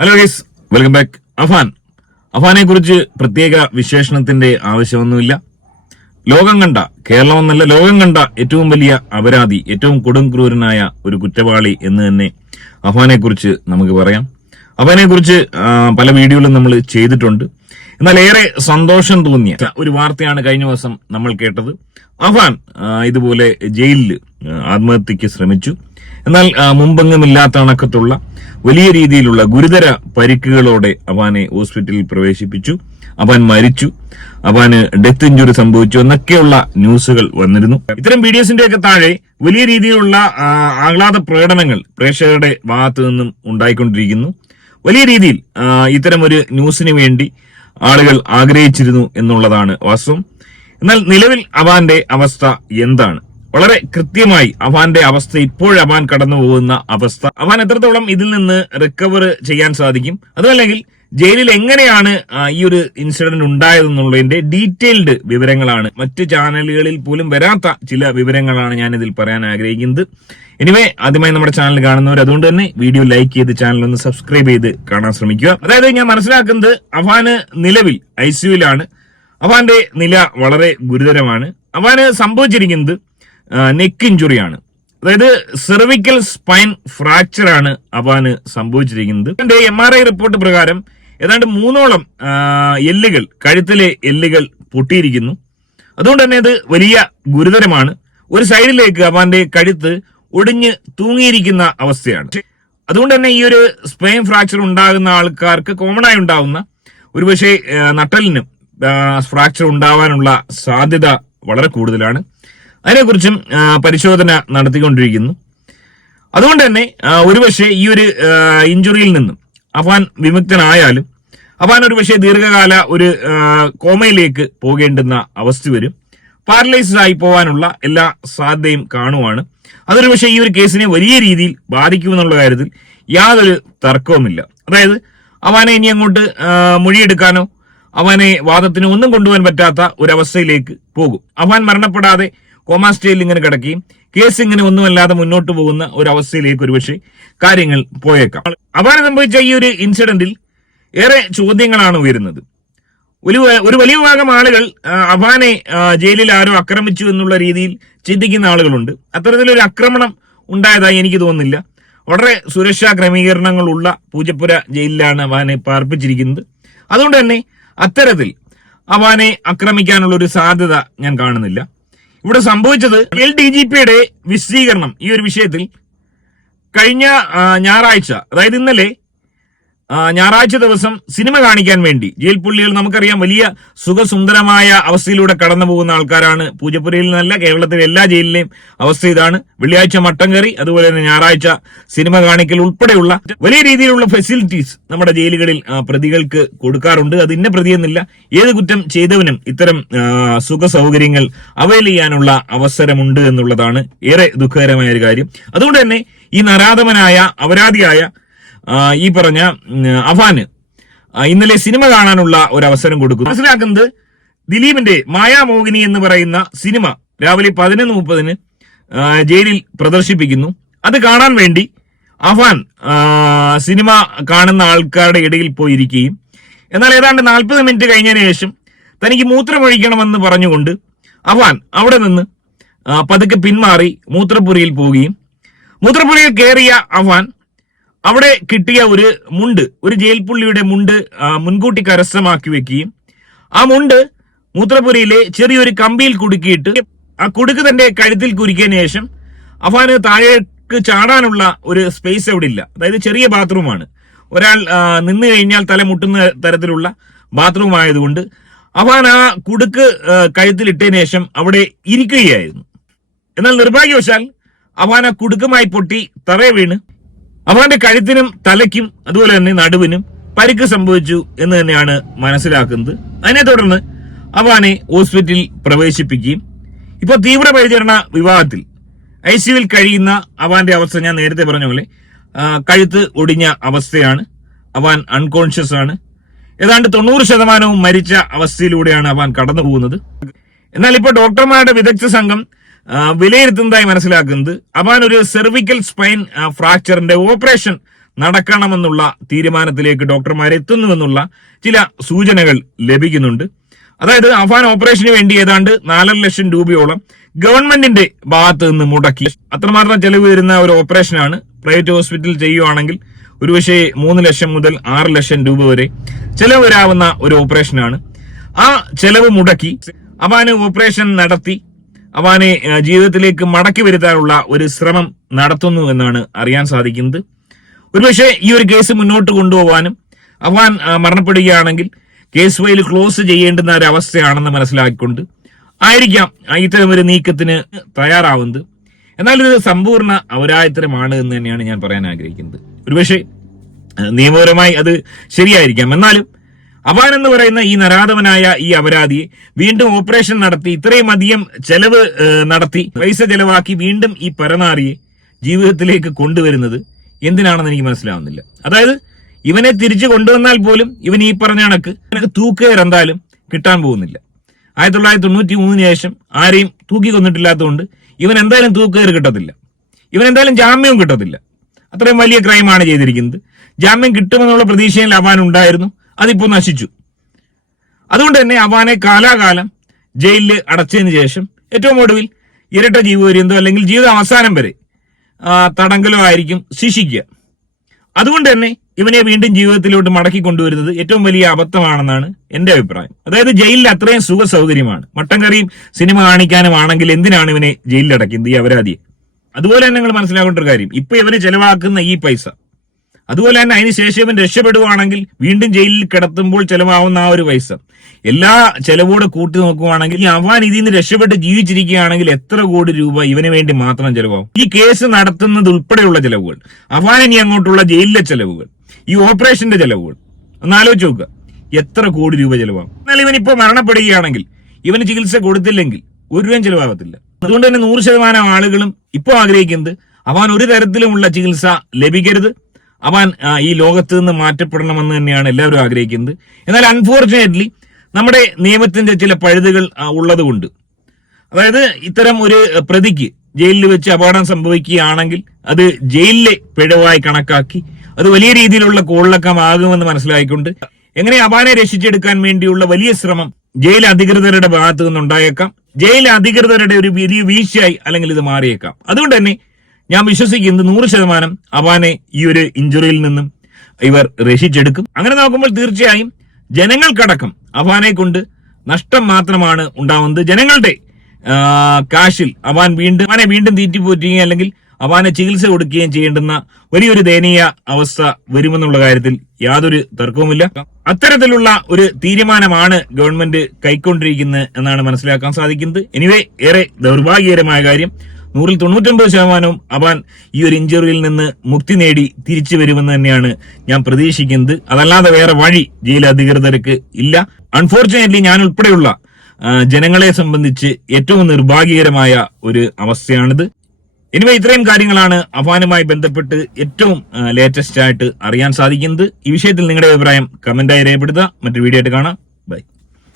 Hello guys welcome back Afan അഫാനെ കുറിച്ച് പ്രത്യേക വിശേഷണത്തിന്റെ ആവശ്യമൊന്നുമില്ല. ലോകം കണ്ട കേരളം എന്നല്ല ലോകം കണ്ട ഏറ്റവും വലിയ അപരാധി ഏറ്റവും കൊടുംക്രൂരനായ ഒരു കുറ്റവാളി എന്ന് തന്നെ അഫാനെ കുറിച്ച് നമുക്ക് പറയാം. അഫാനെ കുറിച്ച് പല വീഡിയോകളും നമ്മൾ ചെയ്തിട്ടുണ്ട്. എന്നാൽ ഏറെ സന്തോഷം തോന്നിയ ഒരു വാർത്തയാണ് കഴിഞ്ഞ ദിവസം നമ്മൾ കേട്ടത്. അഫാൻ ഇതുപോലെ ജയിലിൽ ആത്മഹത്യക്ക് ശ്രമിച്ചു. എന്നാൽ മുമ്പെങ്ങുമില്ലാത്ത അണക്കത്തുള്ള വലിയ രീതിയിലുള്ള ഗുരുതര പരിക്കുകളോടെ അവാനെ ഹോസ്പിറ്റലിൽ പ്രവേശിപ്പിച്ചു. അവൻ മരിച്ചു. അവന് ഡെത്ത് ഇഞ്ചുറി സംഭവിച്ചു എന്നൊക്കെയുള്ള ന്യൂസുകൾ വന്നിരുന്നു. ഇത്തരം വീഡിയോസിന്റെ ഒക്കെ താഴെ വലിയ രീതിയിലുള്ള ആഹ്ലാദ പ്രകടനങ്ങൾ പ്രേക്ഷകരുടെ ഭാഗത്തു നിന്നും ഉണ്ടായിക്കൊണ്ടിരിക്കുന്നു. വലിയ രീതിയിൽ ഇത്തരം ഒരു ന്യൂസിന് വേണ്ടി ആളുകൾ ആഗ്രഹിച്ചിരുന്നു എന്നുള്ളതാണ് വാസ്തവം. എന്നാൽ നിലവിൽ അവാന്റെ അവസ്ഥ എന്താണ്? വളരെ കൃത്യമായി അവാന്റെ അവസ്ഥ ഇപ്പോൾ കടന്നു പോകുന്ന അവസ്ഥ. അവാൻ എത്രത്തോളം ഇതിൽ നിന്ന് റിക്കവർ ചെയ്യാൻ സാധിക്കും? അതുമല്ലെങ്കിൽ ജയിലിൽ എങ്ങനെയാണ് ഈ ഒരു ഇൻസിഡന്റ് ഉണ്ടായതെന്നുള്ളതിന്റെ ഡീറ്റെയിൽഡ് വിവരങ്ങളാണ്. മറ്റ് ചാനലുകളിൽ പോലും വരാത്ത ചില വിവരങ്ങളാണ് ഞാൻ ഇതിൽ പറയാൻ ആഗ്രഹിക്കുന്നത്. എനിവേ ആദ്യമായി നമ്മുടെ ചാനൽ കാണുന്നവർ അതുകൊണ്ട് തന്നെ വീഡിയോ ലൈക്ക് ചെയ്ത് ചാനൽ ഒന്ന് സബ്സ്ക്രൈബ് ചെയ്ത് കാണാൻ ശ്രമിക്കുക. അതായത് ഞാൻ മനസ്സിലാക്കുന്നത് അഫാന് നിലവിൽ ഐ സിയുലാണ് അഫാന്റെ നില വളരെ ഗുരുതരമാണ്. അഫാന് സംഭവിച്ചിരിക്കുന്നത് നെക്ക് ഇഞ്ചുറിയാണ് അതായത് സെർവിക്കൽ സ്പൈൻ ഫ്രാക്ചർ ആണ് അവാന് സംഭവിച്ചിരിക്കുന്നത്. എന്റെ എം ആർ ഐ റിപ്പോർട്ട് പ്രകാരം ഏതാണ്ട് മൂന്നോളം എല്ലുകൾ കഴുത്തിലെ എല്ലുകൾ പൊട്ടിയിരിക്കുന്നു. അതുകൊണ്ട് തന്നെ ഇത് വലിയ ഗുരുതരമാണ്. ഒരു സൈഡിലേക്ക് അവാന്റെ കഴുത്ത് ഒടിഞ്ഞ് തൂങ്ങിയിരിക്കുന്ന അവസ്ഥയാണ്. അതുകൊണ്ട് തന്നെ ഈ ഒരു സ്പെയിൻ ഫ്രാക്ചർ ഉണ്ടാകുന്ന ആൾക്കാർക്ക് കോമൺ ആയി ഉണ്ടാകുന്ന ഒരുപക്ഷെ നട്ടലിനും ഫ്രാക്ചർ ഉണ്ടാവാനുള്ള സാധ്യത വളരെ കൂടുതലാണ്. അതിനെക്കുറിച്ചും പരിശോധന നടത്തിക്കൊണ്ടിരിക്കുന്നു. അതുകൊണ്ട് തന്നെ ഒരുപക്ഷെ ഈ ഒരു ഇഞ്ചുറിയിൽ നിന്നും അഫാൻ വിമുക്തനായാലും അഫാൻ ഒരുപക്ഷെ ദീർഘകാല ഒരു കോമയിലേക്ക് പോകേണ്ടുന്ന അവസ്ഥ വരും. പാരലൈസ്ഡ് ആയി പോകാനുള്ള എല്ലാ സാധ്യതയും കാണുവാണ്. അതൊരു പക്ഷേ ഈ ഒരു കേസിനെ വലിയ രീതിയിൽ ബാധിക്കുമെന്നുള്ള കാര്യത്തിൽ യാതൊരു തർക്കവുമില്ല. അതായത് അവനെ ഇനി അങ്ങോട്ട് മൊഴിയെടുക്കാനോ അവനെ വാദത്തിന് ഒന്നും കൊണ്ടുപോകാൻ പറ്റാത്ത ഒരവസ്ഥയിലേക്ക് പോകും. അവൻ മരണപ്പെടാതെ കോമാ സ്റ്റേയിൽ ഇങ്ങനെ കിടക്കുകയും കേസ് ഇങ്ങനെ ഒന്നുമല്ലാതെ മുന്നോട്ട് പോകുന്ന ഒരു അവസ്ഥയിലേക്ക് ഒരുപക്ഷെ കാര്യങ്ങൾ പോയേക്കാം. അവന് സംഭവിച്ച ഈ ഒരു ഇൻസിഡന്റിൽ ഏറെ ചോദ്യങ്ങളാണ് ഉയരുന്നത്. ഒരു ഒരു വലിയ ഭാഗം ആളുകൾ അവാനെ ജയിലിൽ ആരോ ആക്രമിച്ചു എന്നുള്ള രീതിയിൽ ചിന്തിക്കുന്ന ആളുകളുണ്ട്. അത്തരത്തിലൊരു ആക്രമണം ഉണ്ടായതായി എനിക്ക് തോന്നുന്നില്ല. വളരെ സുരക്ഷാ ക്രമീകരണങ്ങളുള്ള പൂജപ്പുര ജയിലിലാണ് അവാനെ പാർപ്പിച്ചിരിക്കുന്നത്. അതുകൊണ്ട് തന്നെ അത്തരത്തിൽ അവാനെ ആക്രമിക്കാനുള്ള ഒരു സാധ്യത ഞാൻ കാണുന്നില്ല. ഇവിടെ സംഭവിച്ചത് എൽ ഡി ജി പിയുടെ വിശദീകരണം ഈ ഒരു വിഷയത്തിൽ കഴിഞ്ഞ ഞായറാഴ്ച അതായത് ഇന്നലെ ഞായറാഴ്ച ദിവസം സിനിമ കാണിക്കാൻ വേണ്ടി. ജയിൽ പുള്ളിയിൽ നമുക്കറിയാം വലിയ സുഖസുന്ദരമായ അവസ്ഥയിലൂടെ കടന്നു പോകുന്ന ആൾക്കാരാണ്. പൂജപ്പുരയിൽ നിന്നല്ല കേരളത്തിലെ എല്ലാ ജയിലിലെയും അവസ്ഥ ഇതാണ്. വെള്ളിയാഴ്ച മട്ടം കയറി അതുപോലെ തന്നെ ഞായറാഴ്ച സിനിമ കാണിക്കൽ ഉൾപ്പെടെയുള്ള വലിയ രീതിയിലുള്ള ഫെസിലിറ്റീസ് നമ്മുടെ ജയിലുകളിൽ പ്രതികൾക്ക് കൊടുക്കാറുണ്ട്. അത് ഇന്ന പ്രതിയെന്നില്ല. ഏത് കുറ്റം ചെയ്തവനും ഇത്തരം സുഖ സൗകര്യങ്ങൾ അവൈൽ ചെയ്യാനുള്ള അവസരമുണ്ട് എന്നുള്ളതാണ് ഏറെ ദുഃഖകരമായ ഒരു കാര്യം. അതുകൊണ്ട് തന്നെ ഈ നരാധമനായ അപരാധിയായ ഈ പറഞ്ഞ അഫാന്. ഇന്നലെ സിനിമ കാണാനുള്ള ഒരു അവസരം കൊടുക്കും മനസ്സിലാക്കുന്നത്? ദിലീപിന്റെ മായാമോഹിനി എന്ന് പറയുന്ന സിനിമ രാവിലെ പതിനൊന്ന് മുപ്പതിന് ജയിലിൽ പ്രദർശിപ്പിക്കുന്നു. അത് കാണാൻ വേണ്ടി അഫാൻ സിനിമ കാണുന്ന ആൾക്കാരുടെ ഇടയിൽ പോയിരിക്കുകയും എന്നാൽ ഏതാണ്ട് നാൽപ്പത് മിനിറ്റ് കഴിഞ്ഞതിന് ശേഷം തനിക്ക് മൂത്രമൊഴിക്കണമെന്ന് പറഞ്ഞുകൊണ്ട് അഫാൻ അവിടെ നിന്ന് പതുക്കെ പിന്മാറി മൂത്രപ്പുരയിൽ പോവുകയും മൂത്രപ്പുരയിൽ കയറിയ അഫാൻ അവിടെ കിട്ടിയ ഒരു മുണ്ട് ഒരു ജയിൽ പുള്ളിയുടെ മുണ്ട് മുൻകൂട്ടി കരസ്ഥമാക്കി വെക്കുകയും ആ മുണ്ട് മൂത്രപുരയിലെ ചെറിയൊരു കമ്പിയിൽ കുടുക്കിയിട്ട് ആ കുടുക്ക് തന്റെ കഴുത്തിൽ കുരുക്കിയതിനു ശേഷം അഫാന് താഴേക്ക് ചാടാനുള്ള ഒരു സ്പേസ് അവിടെ ഇല്ല. അതായത് ചെറിയ ബാത്റൂമാണ് ഒരാൾ നിന്ന് കഴിഞ്ഞാൽ തല മുട്ടുന്ന തരത്തിലുള്ള ബാത്റൂം ആയതുകൊണ്ട് അഫാൻ ആ കുടുക്ക് കഴുത്തിലിട്ടതിനു ശേഷം അവിടെ ഇരിക്കുകയായിരുന്നു. എന്നാൽ നിർഭാഗ്യവശാൽ അഫാൻ ആ കുടുക്കുമായി പൊട്ടി തറയെ വീണ് അവന്റെ കഴുത്തിനും തലയ്ക്കും അതുപോലെ തന്നെ നടുവിനും പരിക്ക് സംഭവിച്ചു എന്ന് തന്നെയാണ് മനസ്സിലാക്കുന്നത്. അതിനെ തുടർന്ന് അവനെ ഹോസ്പിറ്റലിൽ പ്രവേശിപ്പിക്കുകയും ഇപ്പോൾ തീവ്ര പരിചരണ വിവാഹത്തിൽ ഐ സിയുവിൽ കഴിയുന്ന അവന്റെ അവസ്ഥ ഞാൻ നേരത്തെ പറഞ്ഞ പോലെ കഴുത്ത് ഒടിഞ്ഞ അവസ്ഥയാണ്. അവാൻ അൺകോൺഷ്യസ് ആണ്. ഏതാണ്ട് തൊണ്ണൂറ് ശതമാനവും മരിച്ച അവസ്ഥയിലൂടെയാണ് അവൻ കടന്നു പോകുന്നത് എന്നാൽ ഇപ്പോൾ ഡോക്ടർമാരുടെ വിദഗ്ധ സംഘം വിലയിരുത്തുന്നതായി മനസ്സിലാക്കുന്നത് അപ്പോൾ ഒരു സെർവിക്കൽ സ്പൈൻ ഫ്രാക്ചറിന്റെ ഓപ്പറേഷൻ നടക്കണമെന്നുള്ള തീരുമാനത്തിലേക്ക് ഡോക്ടർമാർ എത്തുന്നുവെന്നുള്ള ചില സൂചനകൾ ലഭിക്കുന്നുണ്ട്. അതായത് അഫാൻ ഓപ്പറേഷന് വേണ്ടി ഏതാണ്ട് നാലര ലക്ഷം രൂപയോളം ഗവൺമെന്റിന്റെ ഭാഗത്ത് നിന്ന് മുടക്കി. അത്രമാത്രം ചെലവ് വരുന്ന ഒരു ഓപ്പറേഷനാണ് പ്രൈവറ്റ് ഹോസ്പിറ്റലിൽ ചെയ്യുവാണെങ്കിൽ ഒരുപക്ഷെ മൂന്ന് ലക്ഷം മുതൽ ആറ് ലക്ഷം രൂപ വരെ ചെലവ് വരാവുന്ന ഒരു ഓപ്പറേഷനാണ് ആ ചെലവ് മുടക്കി അഫാന് ഓപ്പറേഷൻ നടത്തി അവാനെ ജീവിതത്തിലേക്ക് മടക്കി വരുത്താനുള്ള ഒരു ശ്രമം നടത്തുന്നു എന്നാണ് അറിയാൻ സാധിക്കുന്നത്. ഒരുപക്ഷെ ഈ ഒരു കേസ് മുന്നോട്ട് കൊണ്ടുപോകാനും അവാൻ മരണപ്പെടുകയാണെങ്കിൽ കേസ് ഫയൽ ക്ലോസ് ചെയ്യേണ്ടുന്ന ഒരു അവസ്ഥയാണെന്ന് മനസ്സിലാക്കിക്കൊണ്ട് ആയിരിക്കാം ഇത്തരം ഒരു നീക്കത്തിന് തയ്യാറാവുന്നത്. എന്നാൽ ഇത് സമ്പൂർണ ഔരായത്തരമാണ് എന്ന് തന്നെയാണ് ഞാൻ പറയാൻ ആഗ്രഹിക്കുന്നത്. ഒരുപക്ഷെ നിയമപരമായി അത് ശരിയായിരിക്കാം. എന്നാലും അവാൻ എന്ന് പറയുന്ന ഈ നരാധവനായ ഈ അപരാധി വീണ്ടും ഓപ്പറേഷൻ നടത്തി ഇത്രയും അധികം ചെലവ് നടത്തി പൈസ ചെലവാക്കി വീണ്ടും ഈ പരനാറിയെ ജീവിതത്തിലേക്ക് കൊണ്ടുവരുന്നത് എന്തിനാണെന്ന് എനിക്ക് മനസ്സിലാവുന്നില്ല. അതായത് ഇവനെ തിരിച്ചു കൊണ്ടുവന്നാൽ പോലും ഇവൻ ഈ പറഞ്ഞ കണക്ക് എനിക്ക് തൂക്കുകയർ എന്തായാലും കിട്ടാൻ പോകുന്നില്ല. ആയിരത്തി തൊള്ളായിരത്തി തൊണ്ണൂറ്റി മൂന്നിന് ശേഷം ആരെയും തൂക്കി കൊന്നിട്ടില്ലാത്തതുകൊണ്ട് ഇവൻ എന്തായാലും തൂക്കുകയർ കിട്ടത്തില്ല. ഇവൻ എന്തായാലും ജാമ്യവും കിട്ടത്തില്ല. അത്രയും വലിയ ക്രൈമാണ് ചെയ്തിരിക്കുന്നത്. ജാമ്യം കിട്ടുമെന്നുള്ള പ്രതീക്ഷയിൽ അവാൻ ഉണ്ടായിരുന്നു. അതിപ്പോ നശിച്ചു അതുകൊണ്ട് തന്നെ അവാനെ കാലാകാലം ജയിലിൽ അടച്ചതിന് ശേഷം ഏറ്റവും ഒടുവിൽ ഇരട്ട ജീവപര്യന്തോ അല്ലെങ്കിൽ ജീവിത അവസാനം വരെ തടങ്കലോ ആയിരിക്കും ശിക്ഷിക്കുക. അതുകൊണ്ട് തന്നെ ഇവനെ വീണ്ടും ജീവിതത്തിലോട്ട് മടക്കി കൊണ്ടുവരുന്നത് ഏറ്റവും വലിയ അബദ്ധമാണെന്നാണ് എന്റെ അഭിപ്രായം. അതായത് ജയിലിൽ അത്രയും സുഖ സൗകര്യമാണ് മട്ടൻ കറിയും സിനിമ കാണിക്കാനും ആണെങ്കിൽ എന്തിനാണ് ഇവനെ ജയിലിൽ അടയ്ക്കുന്നത് ഈ അപരാധിയെ? അതുപോലെ തന്നെ നിങ്ങൾ മനസ്സിലാക്കേണ്ട ഒരു കാര്യം. ഇപ്പൊ ഇവന് ചെലവാക്കുന്ന ഈ പൈസ അതുപോലെ തന്നെ അതിന് ശേഷം ഇവൻ രക്ഷപ്പെടുവാണെങ്കിൽ വീണ്ടും ജയിലിൽ കിടത്തുമ്പോൾ ചെലവാകുന്ന ആ ഒരു പൈസ. എല്ലാ ചെലവോടെ കൂട്ടി നോക്കുവാണെങ്കിൽ ഈ അവൻ ഇതിൽ നിന്ന് രക്ഷപ്പെട്ട് ജീവിച്ചിരിക്കുകയാണെങ്കിൽ എത്ര കോടി രൂപ ഇവന് വേണ്ടി മാത്രം ചെലവാകും. ഈ കേസ് നടത്തുന്നത് ഉൾപ്പെടെയുള്ള ചെലവുകൾ. അവാൻ ഇനി അങ്ങോട്ടുള്ള ജയിലിലെ ചെലവുകൾ. ഈ ഓപ്പറേഷന്റെ ചെലവുകൾ. ഒന്ന് ആലോചിച്ച് നോക്കുക. എത്ര കോടി രൂപ ചെലവാകും. എന്നാൽ ഇവൻ ഇപ്പോൾ മരണപ്പെടുകയാണെങ്കിൽ ഇവന് ചികിത്സ കൊടുത്തില്ലെങ്കിൽ ഒരു രൂപ ചെലവാകത്തില്ല. അതുകൊണ്ട് തന്നെ നൂറ് ശതമാനം ആളുകളും ഇപ്പോൾ ആഗ്രഹിക്കുന്നത് അവൻ ഒരു തരത്തിലുമുള്ള ചികിത്സ ലഭിക്കരുത്. അവൻ ഈ ലോകത്ത് നിന്ന് മാറ്റപ്പെടണമെന്ന് തന്നെയാണ് എല്ലാവരും ആഗ്രഹിക്കുന്നത്. എന്നാൽ അൺഫോർച്ചുനേറ്റ്ലി നമ്മുടെ നിയമത്തിന്റെ ചില പഴുതുകൾ ഉള്ളതുകൊണ്ട്. അതായത് ഇത്തരം ഒരു പ്രതിക്ക് ജയിലിൽ വെച്ച് അപകടം സംഭവിക്കുകയാണെങ്കിൽ അത് ജയിലിലെ പിഴവായി കണക്കാക്കി അത് വലിയ രീതിയിലുള്ള കോളിളക്കമാകുമെന്ന് മനസ്സിലായിക്കൊണ്ട് എങ്ങനെ അപാനെ രക്ഷിച്ചെടുക്കാൻ വേണ്ടിയുള്ള വലിയ ശ്രമം ജയിൽ അധികൃതരുടെ ഭാഗത്തു നിന്നുണ്ടായേക്കാം. ജയിൽ അധികൃതരുടെ ഒരു വലിയ വീഴ്ചയായി അല്ലെങ്കിൽ ഇത് മാറിയേക്കാം. അതുകൊണ്ട് തന്നെ ഞാൻ വിശ്വസിക്കുന്നത് നൂറ് ശതമാനം അവാനെ ഈ ഒരു ഇഞ്ചുറിയിൽ നിന്നും ഇവർ രക്ഷിച്ചെടുക്കും. അങ്ങനെ നോക്കുമ്പോൾ തീർച്ചയായും ജനങ്ങൾക്കടക്കം അവാനെ കൊണ്ട് നഷ്ടം മാത്രമാണ് ഉണ്ടാവുന്നത്. ജനങ്ങളുടെ കാശിൽ അവാൻ വീണ്ടും അവനെ വീണ്ടും തീറ്റിപ്പോറ്റുകയും അല്ലെങ്കിൽ അവാനെ ചികിത്സ കൊടുക്കുകയും ചെയ്യേണ്ടുന്ന വലിയൊരു ദയനീയ അവസ്ഥ വരുമെന്നുള്ള കാര്യത്തിൽ യാതൊരു തർക്കവുമില്ല. അത്തരത്തിലുള്ള ഒരു തീരുമാനമാണ് ഗവൺമെന്റ് കൈക്കൊണ്ടിരിക്കുന്നത് എന്നാണ് മനസ്സിലാക്കാൻ സാധിക്കുന്നത്. എനിവേ ഏറെ ദൗർഭാഗ്യകരമായ കാര്യം നൂറിൽ തൊണ്ണൂറ്റൊമ്പത് ശതമാനവും അവാൻ ഈ ഒരു ഇഞ്ചുറിയിൽ നിന്ന് മുക്തി നേടി തിരിച്ചു വരുമെന്ന് തന്നെയാണ് ഞാൻ പ്രതീക്ഷിക്കുന്നത്. അതല്ലാതെ വേറെ വഴി ജയിൽ അധികൃതർക്ക് ഇല്ല. അൺഫോർച്ചുനേറ്റ്ലി ഞാൻ ഉൾപ്പെടെയുള്ള ജനങ്ങളെ സംബന്ധിച്ച് ഏറ്റവും നിർഭാഗ്യകരമായ ഒരു അവസ്ഥയാണിത്. ഇനിമേ ഇത്രയും കാര്യങ്ങളാണ് അഫാനുമായി ബന്ധപ്പെട്ട് ഏറ്റവും ലേറ്റസ്റ്റ് ആയിട്ട് അറിയാൻ സാധിക്കുന്നത്. ഈ വിഷയത്തിൽ നിങ്ങളുടെ അഭിപ്രായം കമന്റായി രേഖപ്പെടുത്തുക. മറ്റൊരു വീഡിയോ ആയിട്ട് കാണാം.